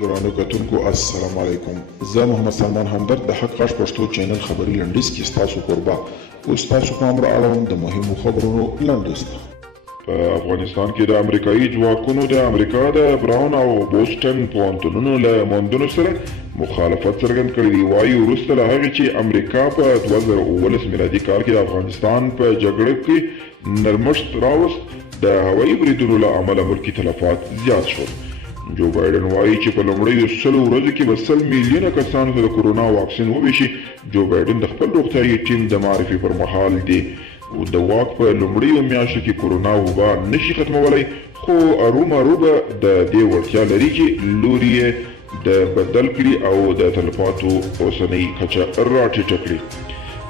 ګرانو کتونکو السلام علیکم. زه محمد سلمان همدرد د حق غږ پښتو چینل خبري لنډیز کې ستاسو کوربه اوس تاسو پام را اړوم د مهمو خبرونو لنډیز ته. په افغانستان کې د امریکایي ځواکونو د امریکا د براون او بوسټن پوهنتونونو له موندنو سره مخالفت څرګند کړی دی. وایي وروسته له هغې چې امریکا په 2019 میلادي کال کې د افغانستان په جګړه کې نرمښت راوست، د هوایي بریدونو له امله ملکي تلفات زیات شول. جو بایډن وایي چې په لومړیو 100 ورځو کې به 100 میلیونه کسانو ته د کورونا واکسین وویشي. جو بایډن د خپل روغتیايي ټیم د معرفي پر مهال دی د واک په لومړیو میاشتو کې کورونا وبا نشي ختمولی، خو ارومرو به د دې وړتیا لري چې لوري یې د بدل کړي او د تلفاتو اوسنۍ کچه راټیټه کړي.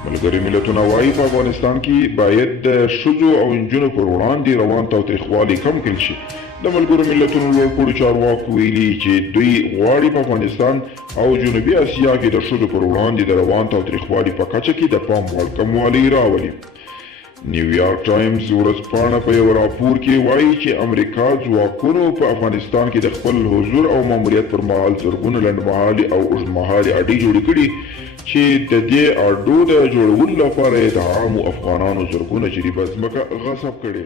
ملګري ملتونه وایي په افغانستان کې باید د ښځو او نجونو پر وړاندې روان تاوتریخوالی کم کړل شي. د ملګرو ملتونو لوړپوړو چارواکو ویلي چې دوی غواړي په افغانستان او جنوبي اسیا کې د ښځو پر وړاندې د روان تاوتریخوالي په کچه کې د پام وړ کموالی راولي. نیویارک ټایمز ورځپاڼه په یو راپور کې وایي چې امریکا ځواکونو په افغانستان کې د خپل حضور او ماموریت پر مهال زرګونه لنډمهالي او اوږدمهالي اډې جوړې کړي چې د دې اډو د جوړولو لپاره یې د عامو افغانانو زرګونه جریبه ځمکه غصب کړې.